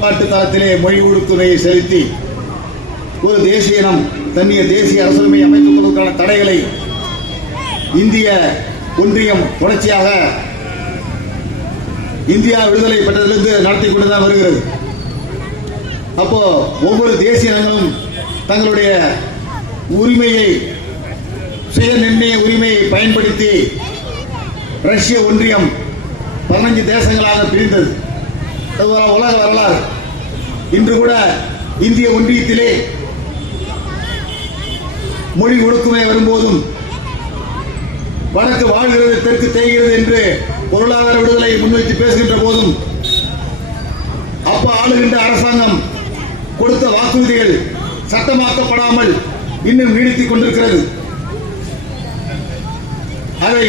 பாட்டு தளத்திலே மொழி உடுத்துணையை செலுத்தி ஒரு தேசிய இனம் தன்னிய தேசிய அரசுரிமை அமைத்துக் கொள்வதற்கான தடைகளை இந்திய ஒன்றியம் தொடர்ச்சியாக இந்தியா விடுதலை பெற்றதிலிருந்து நடத்தி கொண்டுதான் வருகிறது. அப்போ ஒவ்வொரு தேசிய இனங்களும் தங்களுடைய உரிமையை சுய நிர்ணய உரிமையை பயன்படுத்தி ரஷ்ய ஒன்றியம் பதினஞ்சு தேசங்களாக பிரிந்தது. உலக வரலாறு. இன்று கூட இந்திய ஒன்றியத்திலே மொழி ஒடுக்குமை வரும்போதும் வடக்கு வாழ்கிறது தெற்கு தேய்கிறது என்று பொருளாதார விடுதலை முன்வைத்து பேசுகின்ற போதும் அப்ப ஆளுகின்ற அரசாங்கம் கொடுத்த வாக்குறுதிகள் சட்டமாக்கப்படாமல் இன்னும் நீடித்துக் கொண்டிருக்கிறது. அதை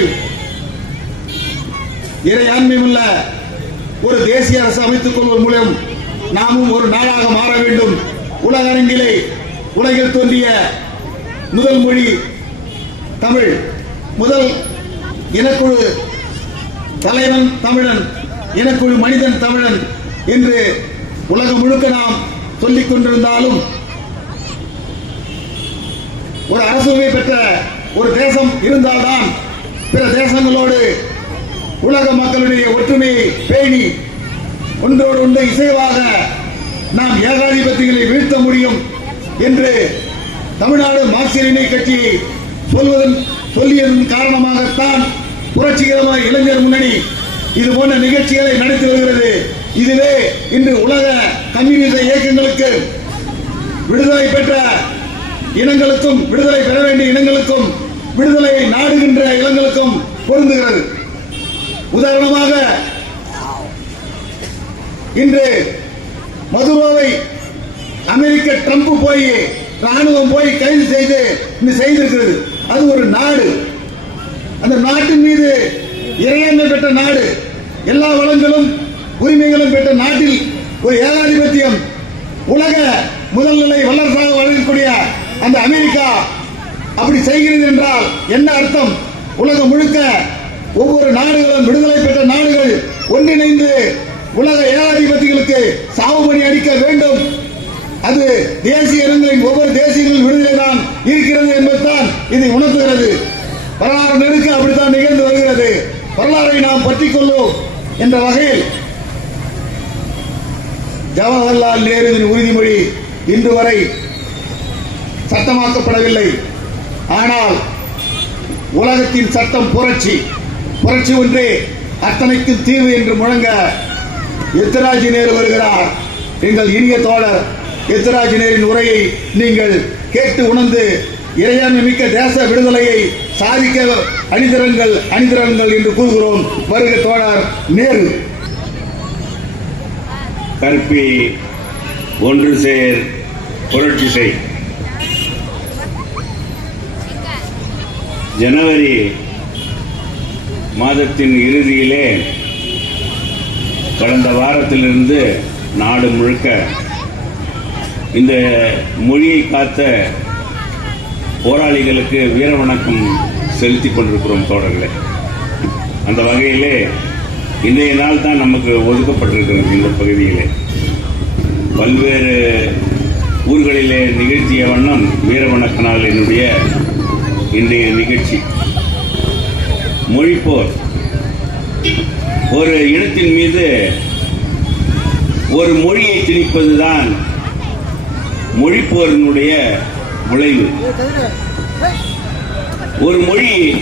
இறையாண்மையுள்ள ஒரு தேசிய அரசு அமைத்துக் கொள்வதன் மூலம் நாமும் ஒரு நாடாக மாற வேண்டும். உலக அரங்கிலே உலகில் தோன்றிய முதல் மொழி தமிழ். முதல் இனக்குழு தலைவன் தமிழன் இனக்குழு மனிதன் தமிழன் என்று உலகம் முழுக்க நாம் சொல்லிக் கொண்டிருந்தாலும் ஒரு அரசுமை பெற்ற ஒரு தேசம் இருந்தால்தான் பிற தேசங்களோடு உலக மக்களுடைய ஒற்றுமையை பேணி ஒன்றோடு ஒன்று இசைவாக நாம் ஏகாதிபத்தியங்களை வீழ்த்த முடியும் என்று தமிழ்நாடு மார்க்சியரினை கட்சியை சொல்வதன் சொல்லியதன் காரணமாகத்தான் புரட்சிகரமான இளைஞர் முன்னணி இது போன்ற நிகழ்ச்சிகளை நடத்தி வருகிறது. இதுவே இன்று உலக கம்யூனிச இயக்கங்களுக்கு விடுதலை பெற்ற இனங்களுக்கும் விடுதலை பெற வேண்டிய இனங்களுக்கும் விடுதலையை நாடுகின்ற இனங்களுக்கும் பொருந்துகிறது. உதாரணமாக இன்று மதுரோவை அமெரிக்க ட்ரம்ப் போய் ராணுவம் போய் கைது செய்து செய்திருக்கிறது. அது ஒரு நாடு. அந்த நாட்டின் மீது இறையாண்மை பெற்ற நாடு. எல்லா வளங்களும் உரிமைகளும் பெற்ற நாட்டில் ஒரு ஏகாதிபத்தியம். உலக முதல்நிலை வல்லரசாக வழங்கக்கூடிய அந்த அமெரிக்கா அப்படி செய்கிறது என்றால் என்ன அர்த்தம்? உலகம் முழுக்க ஒவ்வொரு நாடுகளும் விடுதலை பெற்ற நாடுகள் ஒன்றிணைந்து உலக ஏகாதிபத்திகளுக்கு சாவுபடி அடிக்க வேண்டும். அது தேசிய இனங்களின் ஒவ்வொரு தேசியங்களின் விடுதலை தான் இருக்கிறது என்பதுதான் இதை உணர்த்துகிறது. வரலாறு நெருக்க அப்படித்தான் நிகழ்ந்து வருகிறது. வரலாறை நாம் பற்றிக் கொள்வோம் என்ற வகையில் ஜவஹர்லால் நேருவின் உறுதிமொழி இன்று வரை சட்டமாக்கப்படவில்லை ஆனால் உலகத்தின் சட்டம் புரட்சி. புரட்சி ஒன்றே அத்தனைக்கும் தீர்வு என்று முழங்க எத்திராஜி நேரு வருகிறார். எங்கள் இனிய தோழர் எத்திராஜி நேரின் உரையை நீங்கள் கேட்டு உணர்ந்து இறையாண்மை மிக்க தேச விடுதலையை சாதிக்க அணிதிரங்கள் அணிதிரங்கள் என்று கூறுகிறோம். வருக தோழர் நேரு. கற்பி ஒன்று சேர் புரட்சி செய். ஜனவரி மாதத்தின் இறுதியிலே கடந்த வாரத்திலிருந்து நாடு முழுக்க இந்த மொழியை காத்த போராளிகளுக்கு வீர வணக்கம் செலுத்திக் கொண்டிருக்கிறோம் தோழர்களே. அந்த வகையிலே இன்றைய நாள் தான் நமக்கு ஒதுக்கப்பட்டிருக்கிறது இந்த பகுதியிலே. பல்வேறு ஊர்களிலே நிகழ்த்திய வண்ணம் வீர வணக்க நாள் என்னுடைய இன்றைய நிகழ்ச்சி. மொழிப்போர். ஒரு இனத்தின் மீது ஒரு மொழியை திணிப்பதுதான் மொழிப்போரினுடைய விளைவு. ஒரு மொழி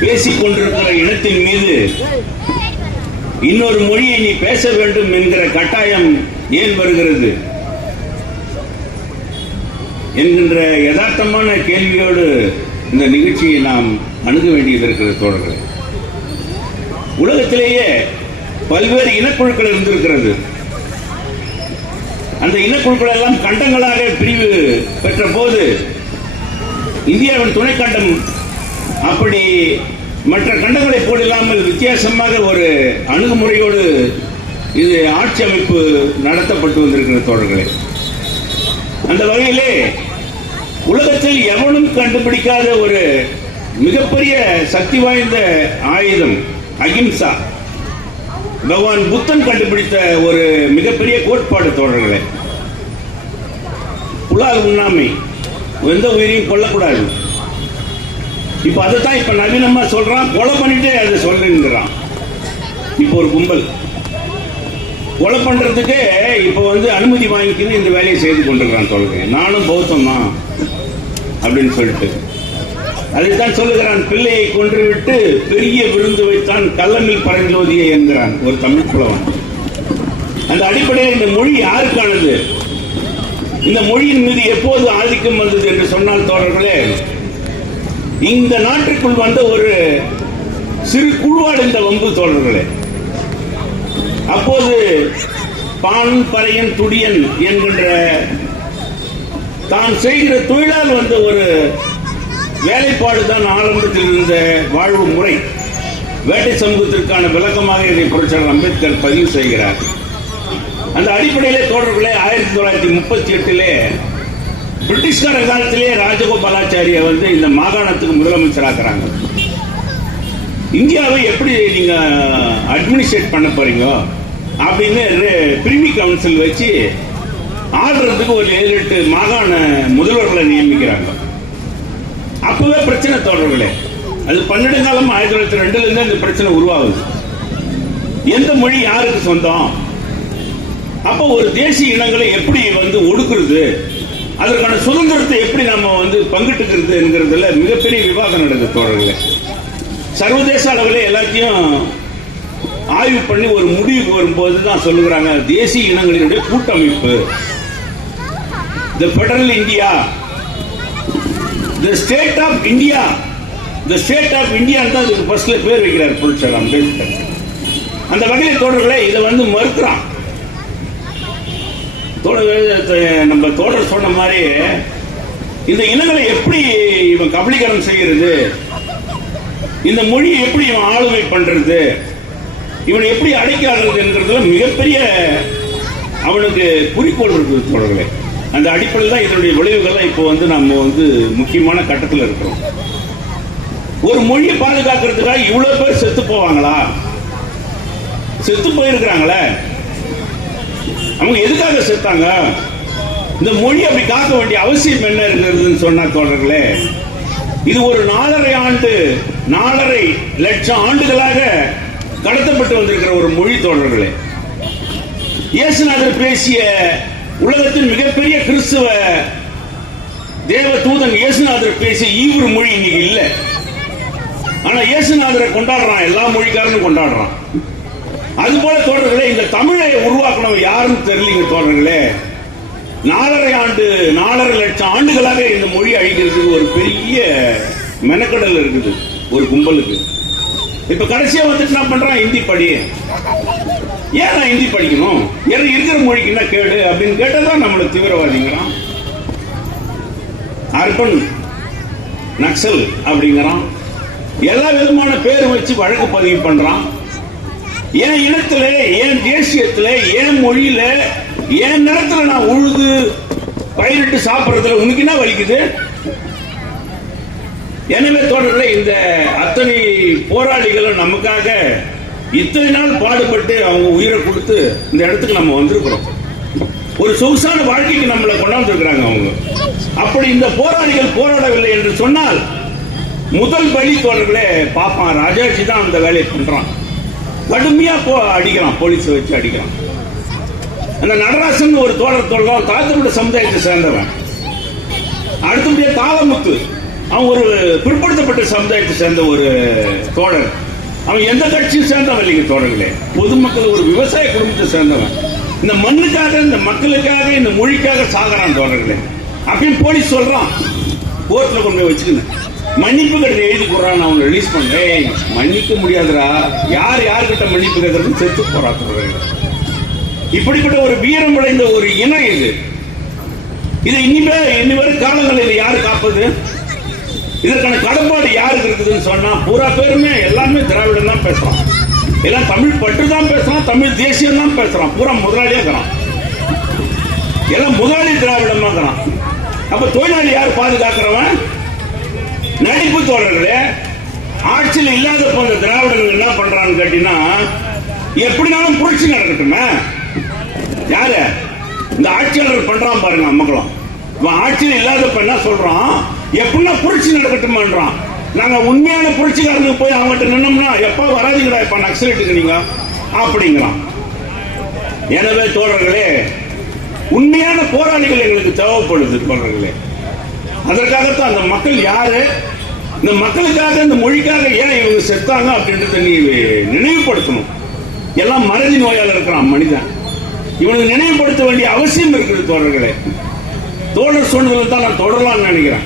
பேசிக்கொண்டிருக்கிற இனத்தின் மீது இன்னொரு மொழியை நீ பேச வேண்டும் என்கிற கட்டாயம் ஏன் வருகிறது? என்கின்ற யதார்த்தமான கேள்வியோடு இந்த நிகழ்ச்சியை நாம் அணுக வேண்டியது இருக்கிறது தோழர்களே. உலகத்திலேயே பல்வேறு இனக்குழுக்கள் இருந்திருக்கிறது. அந்த இனக்குழுக்கள் எல்லாம் கண்டங்களாக பிரிவு பெற்ற போது இந்தியாவின் துணை கண்டம் அப்படி மற்ற கண்டங்களை போலில்லாமல் வித்தியாசமாக ஒரு அணுகுமுறையோடு இது ஆட்சி அமைப்பு நடத்தப்பட்டு வந்திருக்கிற தோழர்களே. அந்த வகையிலே உலகத்தில் எவனும் கண்டுபிடிக்காத ஒரு மிகப்பெரிய சக்தி வாய்ந்த ஆயுதம் அகிம்சா. பகவான் புத்தன் கண்டுபிடித்த ஒரு மிகப்பெரிய கோட்பாடு தோழர்களே. புலால் உண்ணாமை எந்த உயிரையும் கொல்லக்கூடாது. இப்ப அதைத்தான் இப்ப நவீனமா சொல்றான் கொலை பண்ணிட்டு அதை சொல்றேங்கிறான் இப்போ ஒரு கும்பல். கொலை பண்றதுக்கு இப்ப வந்து அனுமதி வாங்கிக்கின்னு இந்த வேலையை செய்து கொண்டிருக்கிறான் சொல்றேன் நானும் பௌத்தம் தான் அப்படின்னு சொல்லிட்டு. அதைத்தான் சொல்லுகிறான் பிள்ளையை கொன்றுவிட்டு பெரிய விருந்து வைத்தான் கள்ளமில் பரஞ்சோதியை என்கிறான் ஒரு தமிழ் புலவன். அந்த அடிப்படையில் இந்த மொழி யாருக்கானது? இந்த மொழியின் மீது எப்போது ஆதிக்கம் வந்தது என்று சொன்னால் தோழர்களே இந்த நாட்டுக்குள் வந்த ஒரு சிறு குழுவாடு இந்த வம்பு தோழர்களே. அப்போது பான் பறையன் துடியன் என்கின்ற தான் செய்கிற தொழிலால் வந்த ஒரு வேலைப்பாடு தான் ஆரம்பத்தில் இருந்த வாழ்வு முறை. வேட்டை சமூகத்திற்கான விளக்கமாக இதை புரட்சியாளர் அம்பேத்கர் பதிவு செய்கிறார். அந்த அடிப்படையிலே தோழர்களே ஆயிரத்தி தொள்ளாயிரத்தி முப்பத்தி எட்டிலே பிரிட்டிஷ்கார காலத்திலே ராஜகோபாலாச்சாரிய வந்து இந்த மாகாணத்துக்கு முதலமைச்சராக்குறாங்க. இந்தியாவை எப்படி நீங்க அட்மினிஸ்ட்ரேட் பண்ண போறீங்க? அப்படின்னு பிரிவி கவுன்சில் வச்சு ஆடுறதுக்கு ஒரு ஏழு எட்டு மாகாண முதல்வர்களை நியமிக்கிறாங்க. அப்பவே பிரச்சனை தொடர்களே அது பன்னெண்டு காலம் ஆயிரத்தி தொள்ளாயிரத்தி ரெண்டுல இருந்து இந்த பிரச்சனை உருவாகுது. எந்த மொழி யாருக்கு சொந்தம்? அப்ப ஒரு தேசிய இனங்களை எப்படி வந்து ஒடுக்குறது? அதற்கான சுதந்திரத்தை எப்படி நம்ம வந்து பங்கிட்டுக்கிறது என்கிறதுல மிகப்பெரிய விவாதம் நடந்த தோழர்களே. சர்வதேச அளவில் எல்லாத்தையும் ஆய்வு பண்ணி ஒரு முடிவுக்கு வரும்போது தான் சொல்லுகிறாங்க தேசிய இனங்களினுடைய கூட்டமைப்பு. The federal India the state of India the state of India தான் இதுக்கு ஃபர்ஸ்ட்ல பேர் வைக்கிறார் புரட்சியாளர் அம்பேத்கர். அந்த வகையில் தோழர்களை இதை வந்து மறுக்கிறான். நம்ம தோழர் சொன்ன மாதிரி இந்த இனங்களை எப்படி இவன் கபலீகரம் செய்கிறது? இந்த மொழியை எப்படி இவன் ஆளுமை பண்றது? இவனை எப்படி அடைக்காடுறது என்கிறதுல மிகப்பெரிய அவனுக்கு குறிக்கோள் இருக்குது தோழர்களே. அந்த அடிப்படையில் தான் இதனுடைய விளைவுகள்லாம் இப்போ வந்து நம்ம வந்து முக்கியமான கட்டத்தில் இருக்கிறோம். ஒரு மொழியை பாதுகாக்கிறதுக்காக இவ்வளவு பேர் செத்து போவாங்களா? செத்து போயிருக்கிறாங்களே. அவங்க எதுக்காக செத்தாங்க? இந்த மொழி அப்படி காக்க வேண்டிய அவசியம் என்ன இருக்கிறதுன்னு சொன்னா தோழர்களே இது ஒரு நாலரை ஆண்டு நாலரை லட்சம் ஆண்டுகளாக கடத்தப்பட்டு வந்திருக்கிற ஒரு மொழி தோழர்களே. இயேசுநாதர் பேசிய உலகத்தின் மிகப்பெரிய கிறிஸ்துவ தேவ தூதன் இயேசுநாதர் பேசிய ஈவுரு மொழி இன்னைக்கு இல்ல. ஆனா இயேசுநாதரை கொண்டாடுறான் எல்லா மொழிக்காரனும் கொண்டாடுறான். அது போல தோழர்களே இந்த தமிழை உருவாக்கணும் யாருன்னு தெரியலீங்க தோழர்களே. நாலரை ஆண்டு நாலரை லட்சம் ஆண்டுகளாக இந்த மொழி அழிக்கிறதுக்கு ஒரு பெரிய மெனக்கடல் இருக்குது ஒரு கும்பலுக்கு. இப்ப கடைசியா வந்துட்டு என்ன பண்றான் ஹிந்தி படி. ஏன் நான் ஹிந்தி படிக்கணும்? ஏன்னா இருக்கிற மொழிக்கு என்ன கேடு? அப்படின்னு கேட்டதான் நம்மள தீவிரவாதிங்கிறான். அர்பன் நக்சல் அப்படிங்கிறான். எல்லா விதமான பேர் வச்சு வழக்கு பதிவு பண்றான். என் இனத்துல என் தேசியத்துல என் மொழியில என் நேரத்துல நான் உழுது பயிரிட்டு சாப்பிட்றதுல உனக்கு என்ன வலிக்குது? எனவே தொடர்ல இந்த அத்தனை போராளிகளும் நமக்காக இத்தனை நாள் பாடுபட்டு அவங்க உயிரை கொடுத்து இந்த இடத்துக்கு நம்ம வந்திருக்கிறோம். ஒரு சொகுசான வாழ்க்கைக்கு நம்மளை கொண்டாந்துருக்கிறாங்க அவங்க. அப்படி இந்த போராளிகள் போராடவில்லை என்று சொன்னால் முதல் பலி தோழர்களே பாப்பான் ராஜாஜி தான் அந்த வேலையை பண்றான். கடுமையா போ அடிக்கிறான் போலீஸ் வச்சு அடிக்கிறான். அந்த நடராசன் ஒரு தோழர் தோழர் தாத்தகுட சமுதாயத்தை சேர்ந்தவன். அடுத்தபடியா தாளமுத்து. அவன் ஒரு பிற்படுத்தப்பட்ட சமுதாயத்தை சேர்ந்த ஒரு தோழர் அவன் எந்த கட்சியும் சேர்ந்தவன் இல்லைங்க தோழர்களே. பொதுமக்கள் ஒரு விவசாய குடும்பத்தை சேர்ந்தவன். இந்த மண்ணுக்காக இந்த மக்களுக்காக இந்த மொழிக்காக சாகிறான் தோழர்களே. அப்படின்னு போலீஸ் சொல்றான். கோர்ட்ல கொண்டு போய் வச்சுக்கணும் மன்னிப்பு கடிதம் எழுதி போடுறான் அவன் ரிலீஸ் பண்ண. மன்னிக்க முடியாதுடா. யார் யார்கிட்ட மன்னிப்பு கேட்கறது செத்து போறா இப்படிப்பட்ட ஒரு வீரம் அடைந்த ஒரு இனம் இது. இது இனிமே இனி வரும் காலங்களில் யாரு காப்பது? இதற்கான கடப்பாடு யாருக்கு இருக்குதுன்னு சொன்னா பூரா பேருமே எல்லாமே திராவிடம் தான் பேசுறான் எல்லாம் தமிழ் பற்று தான் பேசுறான் தமிழ் தேசியம் தான் பேசுறான் பூரா முதலாளியா இருக்கிறான் எல்லாம் முதலாளி திராவிடமா இருக்கிறான் அப்ப தொழிலாளி யார் பாதுகாக்கிறவன்? நடிப்பு தோழர்களே ஆட்சியில் இல்லாத போன்ற திராவிடர்கள் என்ன பண்றான்னு கேட்டீங்கன்னா எப்படினாலும் புரட்சி நடக்கட்டுமே. யாரு? இந்த ஆட்சியாளர் பண்றான் பாருங்க மக்களும் ஆட்சியில் இல்லாதப்ப என்ன சொல்றான்? எப்படின்னா புரட்சி நடக்கட்டுமான்றான். நாங்க உண்மையான புரட்சிக்காரனுக்கு போய் அவங்ககிட்ட நின்னோம்னா எப்ப வராதுங்கடா இப்ப நக்சலைட்டுக்கு நீங்க அப்படிங்கிறான் எனவே தோழர்களே உண்மையான போராளிகள் எங்களுக்கு தேவைப்படுது தோழர்களே. அதற்காகத்தான் அந்த மக்கள் யாரு? இந்த மக்களுக்காக இந்த மொழிக்காக ஏன் இவங்க செத்தாங்க அப்படின்றத நீ நினைவுபடுத்தணும். எல்லாம் மறதி நோயால் இருக்கிறான் மனிதன். இவனுக்கு நினைவுபடுத்த வேண்டிய அவசியம் இருக்குது தோழர்களே. தோழர் சொன்னதில் தான் நான் தொடரலாம்னு நினைக்கிறேன்.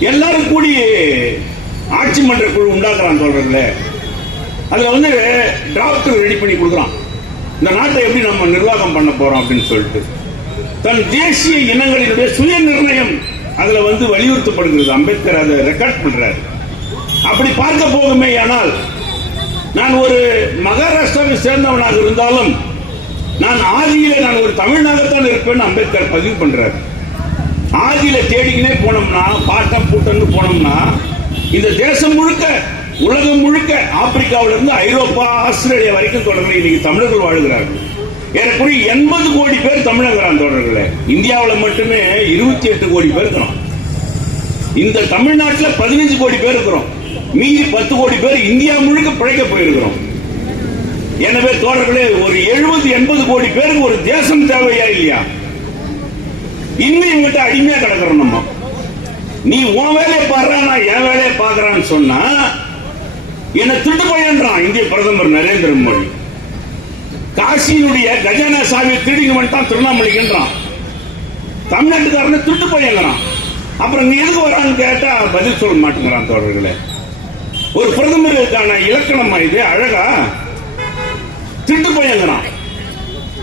எல்லாரும் கூடி ஆட்சி மன்ற குழு உண்டாக்குறான் சொல்றதுல அதுல வந்து டிராப்ட் ரெடி பண்ணி கொடுக்குறான். இந்த நாட்டை எப்படி நம்ம நிர்வாகம் பண்ண போறோம் அப்படின்னு சொல்லிட்டு. தன் தேசிய இனங்களினுடைய சுய நிர்ணயம் அதுல வந்து வலியுறுத்தப்படுகிறது. அம்பேத்கர் அதை ரெக்கார்ட் பண்றாரு. அப்படி பார்க்க போகுமே ஆனால் நான் ஒரு மகாராஷ்டிராவை சேர்ந்தவனாக இருந்தாலும் நான் ஆதியிலே நான் ஒரு தமிழ்நாகத்தான் இருப்பேன்னு அம்பேத்கர் பதிவு பண்றாரு. ஆதியில தேடிக்கினே போனோம்னா பாட்டம் பூட்டன்னு போனோம்னா இந்த தேசம் முழுக்க உலகம் முழுக்க ஆப்பிரிக்காவில இருந்து ஐரோப்பா ஆஸ்திரேலியா வரைக்கும் தொடர்ந்து இன்னைக்கு தமிழர்கள் வாழ்கிறார்கள். ஏறக்குறைய எண்பது கோடி பேர் தமிழகிறான் தொடர்களே இந்தியாவில் மட்டுமே இருபத்தி எட்டு கோடி பேர் இருக்கிறோம். இந்த தமிழ்நாட்டில் பதினஞ்சு கோடி பேர் இருக்கிறோம். மீதி பத்து கோடி பேர் இந்தியா முழுக்க பிழைக்க போயிருக்கிறோம். எனவே தோழர்களே ஒரு எழுபது எண்பது கோடி பேருக்கு ஒரு தேசம் தேவையா இல்லையா? இன்னும் எங்கிட்ட அடிமையா கிடக்குறோம் நம்ம. நீ உன் வேலையை பாடுற நான் என் வேலையை பாக்குறான்னு சொன்னா என்ன திட்டு பையன்றான் இந்திய பிரதமர் நரேந்திர மோடி. காசியினுடைய கஜானா சாமி திருடிங்க வந்துட்டான் திருவண்ணாமலைக்குன்றான். தமிழ்நாட்டுக்காரன் திட்டு பையங்கிறான். அப்புறம் நீ எதுக்கு வரான்னு கேட்டா பதில் சொல்ல மாட்டேங்கிறான் தோழர்களே. ஒரு பிரதமருக்கான இலக்கணமா இது அழகா திட்டு பையங்கிறான்.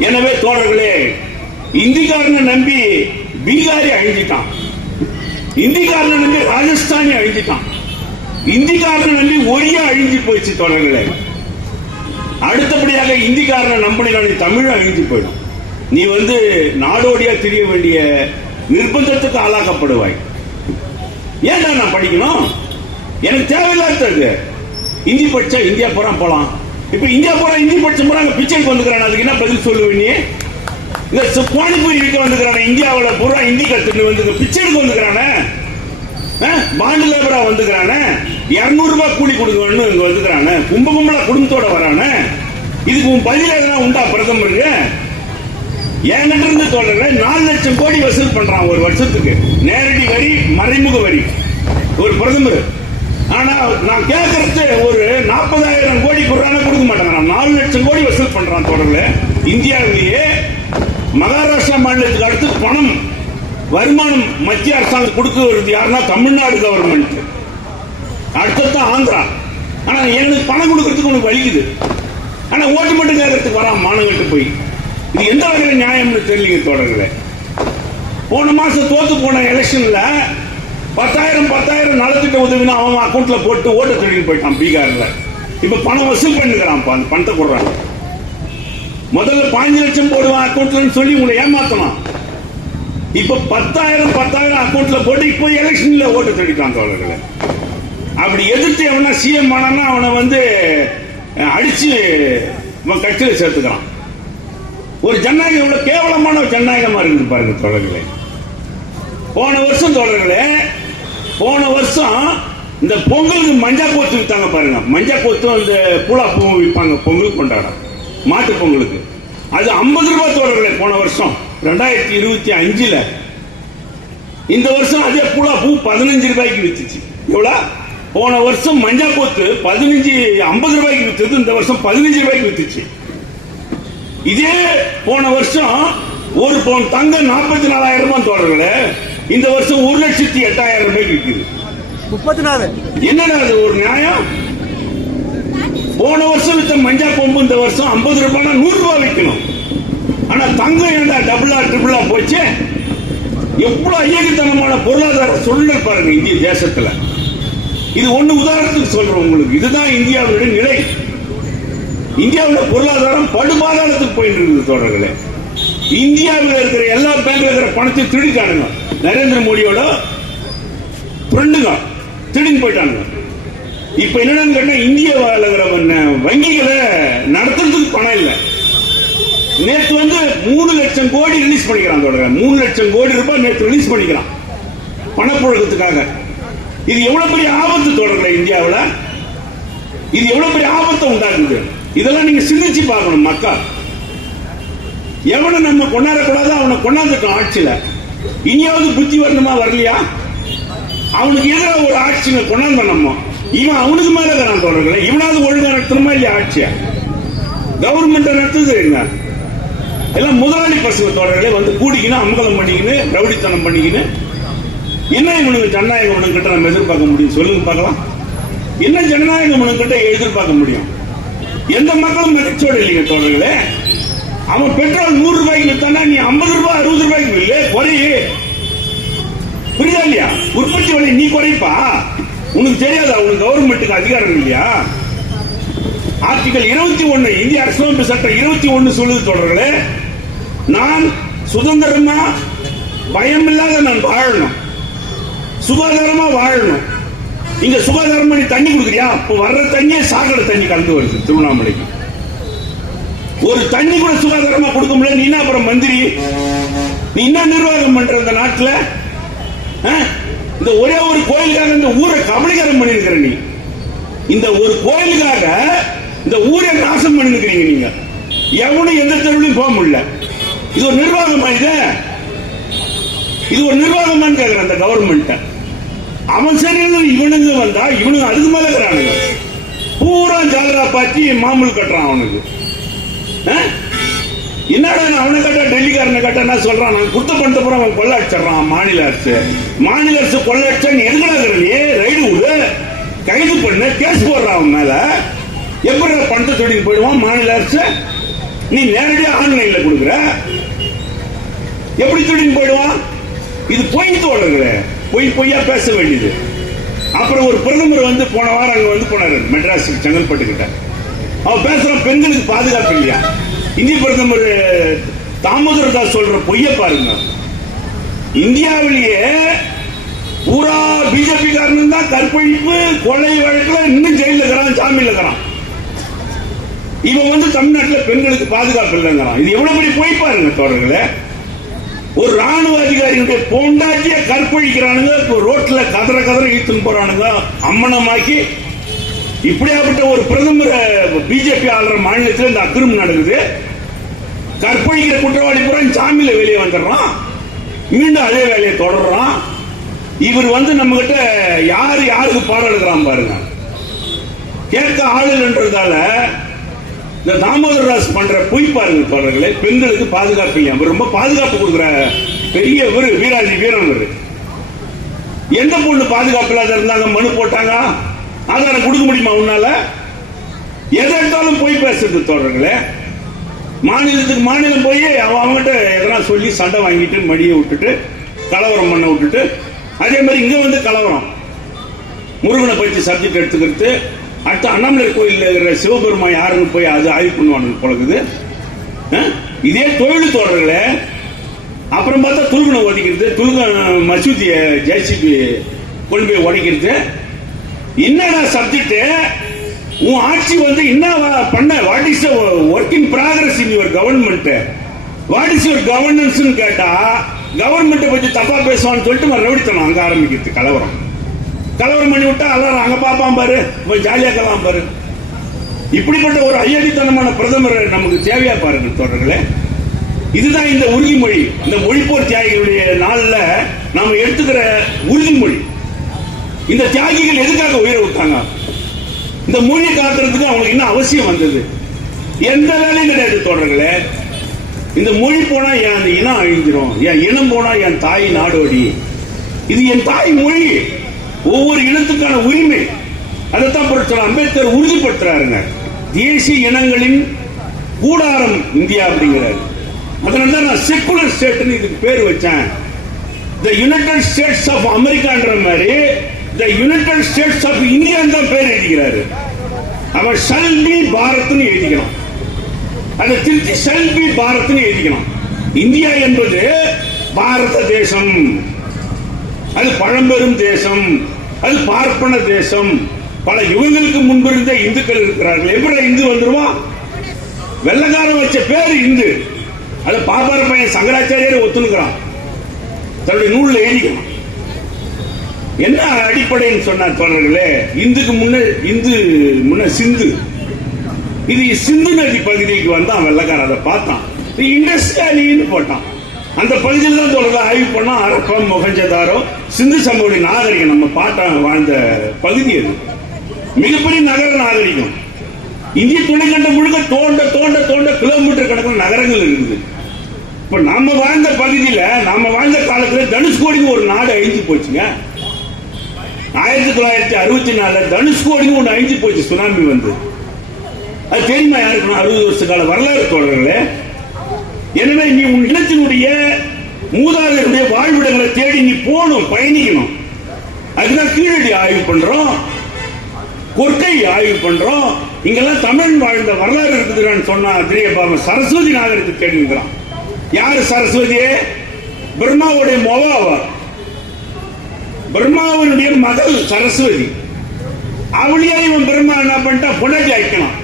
எனவே தோழர்களே இந்திக்காரனை நம்பி பீகாரி அழிஞ்சிட்டான் இந்திக்காரனை நம்பி ராஜஸ்தானி அழிஞ்சிட்டான் இந்திக்காரனை நம்பி ஒரியா அழிஞ்சு போயிடுச்சு தோழர்களே அடுத்தபடியாக இந்திக்காரனை நம்பினாலே தமிழும் அழிஞ்சு போயிடும் நீ வந்து நாடோடியா தெரிய வேண்டிய நிர்பந்தத்துக்கு ஆளாக்கப்படுவாய் ஏன்டா நான் படிக்கணும் எனக்கு தேவையில்லாதது இந்தி படிச்சா இந்தியா பூரா போலாம் இப்ப இந்தியா போற இந்தி படிச்ச முறை அங்க பிச்சைக்கு வந்துக்கிறேன் அதுக்கு என்ன பதில் சொல்லுவேன் நீ இந்த பானிபூரி விற்க வந்துக்கிறான இந்தியாவில் பூரா இந்தி கத்துட்டு வந்து பிச்சை எடுக்க வந்துக்கிறானே பாண்டு லேபரா வந்துக்கிறானே இருநூறு ரூபாய் கூலி கொடுக்கணும்னு இங்க வந்துக்கிறானே கும்ப கும்பலா குடும்பத்தோட வரானே. இதுக்கு உன் பதில் எதனா உண்டா பிரதமருக்கு? என்கிட்ட இருந்து தோழர்கள் நாலு லட்சம் கோடி வசூல் பண்றான் ஒரு வருஷத்துக்கு. நேரடி வரி மறைமுக வரி. ஒரு பிரதமர். ஆனா நான் கேட்கறது ஒரு நாற்பதாயிரம் கோடி குரான கொடுக்க மாட்டேங்கிறான். நாலு லட்சம் கோடி வசூல் பண்றான் தொடர்ல இந்தியாவிலேயே மகாராஷ்டிரா மாநிலத்துக்கு அடுத்து பணம் வருமானம் மத்திய அரசாங்கம் கொடுக்க வருது யாருன்னா தமிழ்நாடு கவர்மெண்ட் அடுத்தது ஆந்திரா. ஆனா எனக்கு பணம் கொடுக்கறதுக்கு உனக்கு வலிக்குது ஆனா ஓட்டு மட்டும் கேட்கறதுக்கு வரான் மானங்கிட்டு போய். இது எந்த வகையில நியாயம்னு தெரியலீங்க தோழர்களே. போன மாசம் தோத்து போன எலெக்ஷன்ல பத்தாயிரம் பத்தாயிரம் நலத்திட்ட உதவினா அவன் அக்கௌண்ட்ல போட்டு ஓட்ட திருடி போயிட்டான் பீகார்ல. இப்ப பணம் வசூல் பண்ணிக்கிறான் பணத்தை கொடுறாங்க முதல்ல பாஞ்சு லட்சம் போடுவான் அக்கௌண்ட்ல சொல்லி உங்களை ஏமாத்தலாம். இப்ப பத்தாயிரம் பத்தாயிரம் அக்கௌண்ட்ல போட்டு இப்போ எலெக்ஷன்ல ஓட்டு திருடிட்டான் தோழர்களை. அப்படி எதிர்த்து எவனா சிஎம் ஆனான்னா அவனை வந்து அடிச்சு அவன் கட்சியில சேர்த்துக்கிறான். ஒரு ஜனநாயகம் எவ்வளவு கேவலமான ஒரு ஜனநாயகமா இருக்குது பாருங்க தோழர்களே. போன வருஷம் தோழர்களே போன வருஷம் இந்த பொங்கலுக்கு மஞ்சா கோத்து வித்தாங்க பாருங்க. மஞ்சா கோத்து அந்த பூலா பூவும் விற்பாங்க பொங்கல் கொண்டாட மாட்டு பொங்கலுக்கு. அது ஐம்பது ரூபாய் தோழர்களே போன வருஷம். ரெண்டாயிரத்தி இருபத்தி அஞ்சுல. இந்த வருஷம் அதே பூலா பூ பதினஞ்சு ரூபாய்க்கு வித்துச்சு. எவ்வளவு போன வருஷம் மஞ்சா கோத்து பதினஞ்சு ஐம்பது ரூபாய்க்கு வித்தது இந்த வருஷம் பதினஞ்சு ரூபாய்க்கு வித்துச்சு. இதே போன வருஷம் ஒரு பவுன் தங்கம் நாற்பத்தி நாலாயிரம் ரூபாய் தோழர்களே இந்த வருஷம் ஒரு லட்சத்தி எட்டாயிரம் ரூபாய்க்கு விற்குது முப்பத்தி நாலு. என்னடா அது ஒரு நியாயம்? போன வருஷம் வித்த மஞ்சா கொம்பு இந்த வருஷம் ஐம்பது ரூபாய்னா நூறு ரூபாய் விற்கணும் ஆனா தங்கம் ஏண்டா டபுளா ட்ரிபிளா போச்சு? எவ்வளவு ஐயகத்தனமான பொருளாதார சூழ்நிலை பாருங்க இந்திய தேசத்துல. இது ஒண்ணு உதாரணத்துக்கு சொல்றேன் உங்களுக்கு. இதுதான் இந்தியாவுடைய நிலை. இந்தியாவுடைய பொருளாதாரம் படுபாதாரத்துக்கு போயிட்டு இருக்குது தோழர்களே. இந்தியாவில் இருக்கிற எல்லா பேங்க்ல இருக்கிற பணத்தை திருடிட்டானுங்க. நரேந்திர மோடியோட ஃப்ரெண்டுங்க திருடின்னு போயிட்டானுங்க. இப்ப என்னன்னு கேட்டா இந்திய வங்கிகளை நடத்துறதுக்கு பணம் இல்லை. நேற்று வந்து மூணு லட்சம் கோடி ரிலீஸ் பண்ணிக்கிறான் தொடர மூணு லட்சம் கோடி ரூபாய் நேற்று ரிலீஸ் பண்ணிக்கிறான். பணப்புழக்கத்துக்காக. இது எவ்வளவு பெரிய ஆபத்து தொடரல இந்தியாவில்? இது எவ்வளவு பெரிய ஆபத்தை உண்டாக்குது? இதெல்லாம் நீங்க சிந்திச்சு பார்க்கணும் மக்கள். எவனை நம்ம கொண்டாடக்கூடாது அவனை கொண்டாந்துட்டோம் ஆட்சியில. இனியாவது புத்தி வரணுமா வரலையா? அவனுக்கு எதிராக ஒரு ஆட்சியை கொண்டாந்தோம் நம்ம. இவன் அவனுக்கு மேல இருக்கிறான் தோழர்களை இவனாவது ஒழுங்கா நடத்தணுமா இல்லையா ஆட்சியா? கவர்மெண்ட் நடத்துது என்ன? எல்லாம் முதலாளி பசங்க தோழர்களே வந்து கூடிக்கின்னு அம்பலம் பண்ணிக்கின்னு ரவுடித்தனம் பண்ணிக்கின்னு என்ன இவனுக்கு ஜனநாயக கிட்ட நம்ம எதிர்பார்க்க முடியும்? சொல்லுங்க பார்க்கலாம். என்ன ஜனநாயக கிட்ட எதிர்பார்க்க முடியும்? எந்த மக்களும் மதிச்சோடு இல்லைங்க தோழர்களே. அவன் பெட்ரோல் நூறு ரூபாய்க்கு வித்தானா நீ ஐம்பது ரூபாய் அறுபது ரூபாய்க்கு இல்லை குறையே. புரியுதா இல்லையா? உற்பத்தி வழி நீ குறைப்பா. உனக்கு தெரியாதா? உனக்கு கவர்மெண்ட்டுக்கு அதிகாரம் இல்லையா? ஆர்டிகல் இருபத்தி ஒன்னு இந்திய அரசியலமைப்பு சட்டம் இருபத்தி ஒன்னு சொல்லுது தொடர்களே நான் சுதந்திரமா பயம் இல்லாத நான் வாழணும். சுகாதாரமா வாழணும். இங்க சுகாதாரமா நீ தண்ணி கொடுக்குறியா? இப்ப வர்ற தண்ணியே சாக்கடை தண்ணி கலந்து வருது திருவண்ணாமலைக்கு. ஒரு தண்ணி கூட சுகாதாரமா கொடுக்க முடியல. நீ என்ன அப்புறம் மந்திரி? நீ என்ன நிர்வாகம் பண்ற இந்த நாட்டுல? ஆ? இந்த ஒரே ஒரு கோயிலுக்காக இந்த ஊரை கபலீகரம் பண்ணிருக்கிற நீ இந்த ஒரு கோயிலுக்காக இந்த ஊரை நாசம் பண்ணிருக்கிறீங்க நீங்க. எவனும் எந்த தெருவிலையும் போக முடியல. இது ஒரு நிர்வாகமா இது இது ஒரு நிர்வாகமான்னு கேக்குறேன் அந்த கவர்மெண்ட் அவன் சரியான இவனுங்க வந்தா இவனுங்க அதுக்கு மேல இருக்கிறானுங்க. பூரா ஜாலரா பாத்தி மாமூல் கட்டுறான் அவனுக்கு. ஆ? என்னடா நான் அவனை கேட்டா டெல்லிக்காரனை கேட்டா என்ன சொல்றான். நான் குத்த பண்ணிட்டு போற அவன் கொள்ள மாநில அரசு. மாநில அரசு கொள்ள நீ எதுக்கடா நீ? ரைடு விடு. கைது பண்ண. கேஸ் போடுறான் அவன் மேல. எப்படி பணத்தை சொல்லிட்டு போயிடுவான் மாநில அரசு? நீ நேரடியா ஆன்லைன்ல கொடுக்குற. எப்படி சொல்லிட்டு போயிடுவான்? இது பொய் தோழர்களே. பொய் பொய்யா பேச வேண்டியது. அப்புறம் ஒரு பிரதமர் வந்து போன வாரம் அங்க வந்து போனாரு மெட்ராஸ் செங்கல்பட்டு கிட்ட. அவன் பேசுற பெண்களுக்கு பாதுகாப்பு இல்லையா? இந்திய பிரதமர் தாமோதர தாஸ் சொல்ற பொய்ய பாருங்க. இந்தியாவிலேயே பூரா பிஜேபி காரணம் தான் கற்பழிப்பு கொலை வழக்கில் இன்னும் ஜெயில இருக்கிறான் ஜாமீன் இருக்கிறான். இவன் வந்து தமிழ்நாட்டில் பெண்களுக்கு பாதுகாப்பு இல்லைங்கிறான். இது எவ்வளவு பெரிய பொய் பாருங்க தோழர்களே. ஒரு ராணுவ அதிகாரியுடைய போண்டாட்டிய கற்பழிக்கிறானுங்க இப்போ ரோட்ல கதற கதற இழுத்துன்னு போறானுங்க அம்மனமாக்கி. இப்படியாப்பட்ட ஒரு பிரதமர் பிஜேபி ஆளுற மாநிலத்தில் இந்த அக்கிரமம் நடக்குது. கற்பழிக்கிற குற்றவாளி பூரா ஜாமீன்ல வெளியே வந்துடுறான். மீண்டும் அதே வேலையை தொடர்றான். இவர் வந்து நம்ம கிட்ட யாரு யாருக்கு பாடம் எடுக்கிறான் பாருங்க. கேட்க ஆளுன்றதால இந்த தாமோதர் ராஸ் பண்ற பொய் பாருங்க தோழர்களே பெண்களுக்கு பாதுகாப்பு இல்லையா? அவர் ரொம்ப பாதுகாப்பு கொடுக்குற பெரிய ஒரு வீராதி வீரன் எந்த பொண்ணு பாதுகாப்பு இல்லாத இருந்தாங்க? மனு போட்டாங்க ஆதாரம் கொடுக்க முடியுமா உன்னால? எதை எடுத்தாலும் போய் பேசுறது தோழர்களே. மாநிலத்துக்கு மாநிலம் போய் அவன் அவங்ககிட்ட எதனா சொல்லி சண்டை வாங்கிட்டு மடியை விட்டுட்டு கலவரம் பண்ண விட்டுட்டு அதே மாதிரி இங்க வந்து கலவரம். முருகனை பற்றி சப்ஜெக்ட் எடுத்துக்கிறது. அடுத்து அண்ணாமலை கோயிலில் இருக்கிற சிவபெருமா யாருன்னு போய் அது ஆய்வு பண்ணுவானுங்க பழகுது இதே தொழில் தொடர்களே அப்புறம் பார்த்தா துருகனை ஒதுக்கிறது துருகன் மசூதிய ஜேசிபி கொண்டு போய் உடைக்கிறது. என்னடா சப்ஜெக்ட் உன் ஆட்சி வந்து என்ன பண்ண? What is work in progress in your government what is your governance கேட்டா கவர்மெண்ட் கொஞ்சம் தப்பா பேசுவான்னு சொல்லிட்டு மறுபடியும் அங்க ஆரம்பிக்கிறது கலவரம். கலவரம் பண்ணி விட்டா எல்லாரும் அங்க பாப்பான் பாரு ஜாலியா கலாம் பாரு. இப்படிப்பட்ட ஒரு ஐயடித்தனமான பிரதமர் நமக்கு தேவையா பாருங்க தொடர்களே இதுதான் இந்த உறுதிமொழி. இந்த மொழிப்போர் தியாகிகளுடைய நாள்ல நாம எடுத்துக்கிற உறுதிமொழி. இந்த தியாகிகள் எதுக்காக உயிரை விட்டாங்க இந்த மொழி காத்துறதுக்கு அவங்களுக்கு என்ன அவசியம் வந்தது. எந்த வேலையும் கிடையாது தொடர்களே இந்த மொழி போனா என் அந்த இனம் அழிஞ்சிரும். என் இனம் போனா என் தாய் நாடோடி இது என் தாய் மொழி. ஒவ்வொரு இனத்துக்கான உரிமை. அதைத்தான் பொருட்கள் அம்பேத்கர் உறுதிப்படுத்துறாருங்க. தேசிய இனங்களின் கூடாரம் இந்தியா அப்படிங்கிறாரு. அதனால தான் நான் செக்குலர் ஸ்டேட்னு இதுக்கு பேர் வச்சேன். த யுனைடெட் ஸ்டேட்ஸ் ஆஃப் அமெரிக்கான்ற மாதிரி the United States of India தான் பேர் எழுதிக்கிறாரு. அவர் செல்வி பாரத்னு எழுதிக்கிறான் அதை திருத்தி செல்வி பாரத்னு எழுதிக்கணும். இந்தியா என்பது பாரத தேசம். அது பழம்பெரும் தேசம். அது பார்ப்பன தேசம். பல யுகங்களுக்கு முன்பு இருந்த இந்துக்கள் இருக்கிறார்கள். எப்படி இந்து வந்துருவான் வெள்ளக்காரன் வச்ச பேர் இந்து. அது பாப்பார பையன் சங்கராச்சாரியர் ஒத்துணுக்கிறான் தன்னுடைய நூலில் எழுதிக்கணும். என்ன அடிப்படைன்னு சொன்னார் தோழர்களே இந்துக்கு முன்ன இந்து முன்ன சிந்து. இது சிந்து நதி பகுதிக்கு வந்தான் வெள்ளக்காரன் அதை பார்த்தான். இண்டஸ்ட்ரியாலின்னு போட்டான். அந்த பகுதியில் தான் தொடர்ந்து ஆய்வு பண்ணா அரப்பம் மொகஞ்சதாரோ சிந்து சமவெளி நாகரிகம் நம்ம பாட்டம் வாழ்ந்த பகுதி அது. மிகப்பெரிய நகர நாகரிகம். இந்திய துணைக்கண்டம் முழுக்க தோண்ட தோண்ட தோண்ட கிலோமீட்டர் கணக்கில் நகரங்கள் இருக்குது. இப்ப நாம வாழ்ந்த பகுதியில நாம வாழ்ந்த காலத்துல தனுஷ்கோடிக்கு ஒரு நாடு அழிஞ்சு போச்சுங்க. ஆயிரத்தி தொள்ளாயிரத்தி அறுபத்தி நாலுல தனுஷ்கோடின்னு ஒண்ணு அழிஞ்சு போச்சு சுனாமி வந்து. அது தெரியுமா யாருக்கு அறுபது வருஷ கால வரலாறு தோழர்களே. எனவே நீ உன் இனத்தினுடைய மூதாதையருடைய வாழ்விடங்களை தேடி நீ போகணும் பயணிக்கணும். அதுதான் கீழடி ஆய்வு பண்றோம் கொற்கை ஆய்வு பண்றோம். இங்கெல்லாம் தமிழ் வாழ்ந்த வரலாறு இருக்குதுன்னு சொன்னா திரியபாம சரஸ்வதி நாகரிகத்தை தேடிங்கிறான் யாரு சரஸ்வதியே? பிரம்மாவுடைய மொவாவா பிரம்மாவனுடைய மகள் சரஸ்வதி. அவளையே இவன் பிரம்மா என்ன பண்ணிட்டா புனர்ஜி அழைக்கணும்.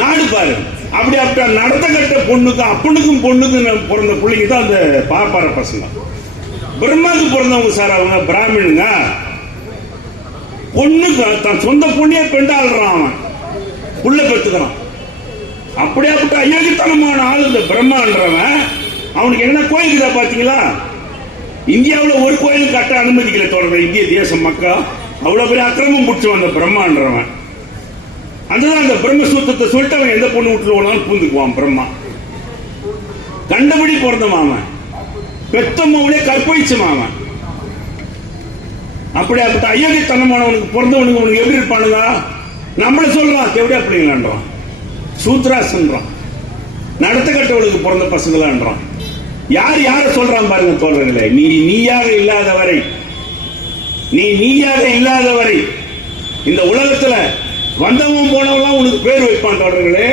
நாடு பாரு. அப்படி அப்படி நடத்த கட்ட பொண்ணுக்கு அப்பனுக்கும் பொண்ணுக்கும் பிறந்த பிள்ளைங்க தான் அந்த பாப்பார பசங்க. பிரம்மாவுக்கு பிறந்தவங்க சார் அவங்க பிராமணுங்க பொண்ணுக்கு தன் சொந்த பொண்ணையே பெண்டாளுறான் அவன். புள்ள பெற்றுக்கிறான் அப்படியாப்பட்ட அயோக்கியத்தனமான ஆள் இந்த பிரம்மான்றவன். அவனுக்கு என்ன கோயிலுக்குதா பாத்தீங்களா? இந்தியாவுல ஒரு கோயில் கட்ட அனுமதிக்கல தொடர்ற இந்திய தேசம் மக்கா? அவ்வளவு பெரிய அக்கிரமம் பிடிச்சவன் அந்த பிரம்மான்றவன் அதுதான் அந்த பிரம்மசூத்திரத்தை சொல்லிட்டு அவன் எந்த பொண்ணு வீட்டுல வேணாலும் பூந்துக்குவான் பிரம்மா. கண்டபடி பிறந்த மாமன் பெத்த மவளே கற்பழிச்ச அவன் அப்படியாப்பட்ட அயோக்கியத்தனமானவனுக்கு பிறந்தவனுக்கு உனக்கு எப்படி இருப்பானுங்க? நம்மள சொல்றான் எப்படி அப்படிங்களான்றான் சூத்ராசன்றான். நடத்த கட்டவனுக்கு பிறந்த பசங்களான்றான். யார் யார சொல்றான் பாருங்க தோழர்களே. நீ நீயாக இல்லாத வரை நீ நீயாக இல்லாத வரை இந்த உலகத்துல வந்தவன் போனவெல்லாம் உனக்கு பேர் வைப்பான் தோழர்களே.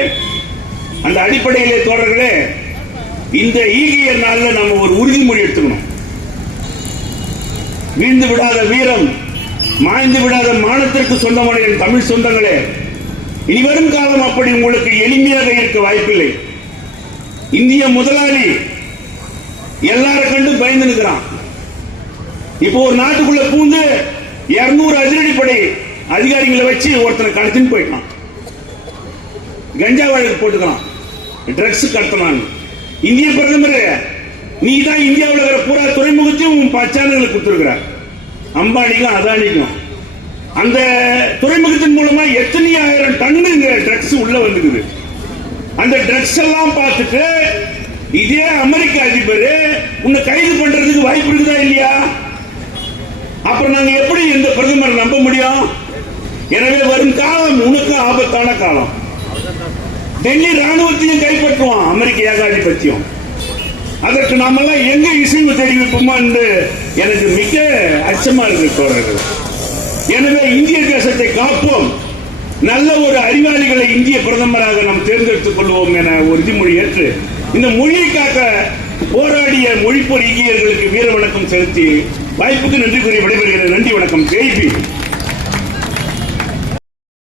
அந்த அடிப்படையிலே தோழர்களே இந்த ஈகிய நாள்ல நம்ம ஒரு உறுதிமொழி எடுத்துக்கணும். வீழ்ந்து விடாத வீரம் மாய்ந்து விடாத மானத்திற்கு சொந்தமான என் தமிழ் சொந்தங்களே. இனி வரும் காலம் அப்படி உங்களுக்கு எளிமையாக இருக்க வாய்ப்பில்லை. இந்திய முதலாளி எல்லார கண்டும் பயந்து நிற்கிறான். இப்போ ஒரு நாட்டுக்குள்ள பூந்து இருநூறு அதிரடிப்படை அதிகாரிகளை வச்சு ஒருத்தனை கடத்தின்னு போயிட்டான். கஞ்சா வழக்கு போட்டுக்கலாம் ட்ரக்ஸ் கடத்தினான் இந்திய பிரதமர் நீ தான் இந்தியாவில் இருக்கிற பூரா துறைமுகத்தையும் உன் பச்சானங்களுக்கு கொடுத்துருக்கிற அம்பானிக்கும் அதானிக்கும். அந்த துறைமுகத்தின் மூலமா எத்தனை ஆயிரம் டன்னு இந்த ட்ரக்ஸ் உள்ள வந்துக்குது. அந்த ட்ரக்ஸ் எல்லாம் பார்த்துட்டு இதே அமெரிக்க அதிபர் உன்னை கைது பண்றதுக்கு வாய்ப்பு இருக்குதா இல்லையா? அப்புறம் நாங்க எப்படி இந்த பிரதமரை நம்ப முடியும்? எனவே வரும் காலம் உனக்கு ஆபத்தான காலம். டெல்லி ராணுவத்தையும் கைப்பற்றுவான் அமெரிக்க ஏகாதிபத்தியம். அதற்கு நாமெல்லாம் எங்க இசைவு தெரிவிப்போமா என்று எனக்கு மிக அச்சமா இருக்கு தோழர்கள். எனவே இந்திய தேசத்தை காப்போம். நல்ல ஒரு அறிவாளிகளை இந்திய பிரதமராக நாம் தேர்ந்தெடுத்துக் கொள்வோம் என உறுதிமொழி ஏற்று இந்த மொழியை காக்க போராடிய மொழி பொறியியர்களுக்கு வீர வணக்கம் செலுத்தி வாய்ப்புக்கு நன்றி கூறி விடைபெறுகிறேன். நன்றி வணக்கம். ஜெய்பி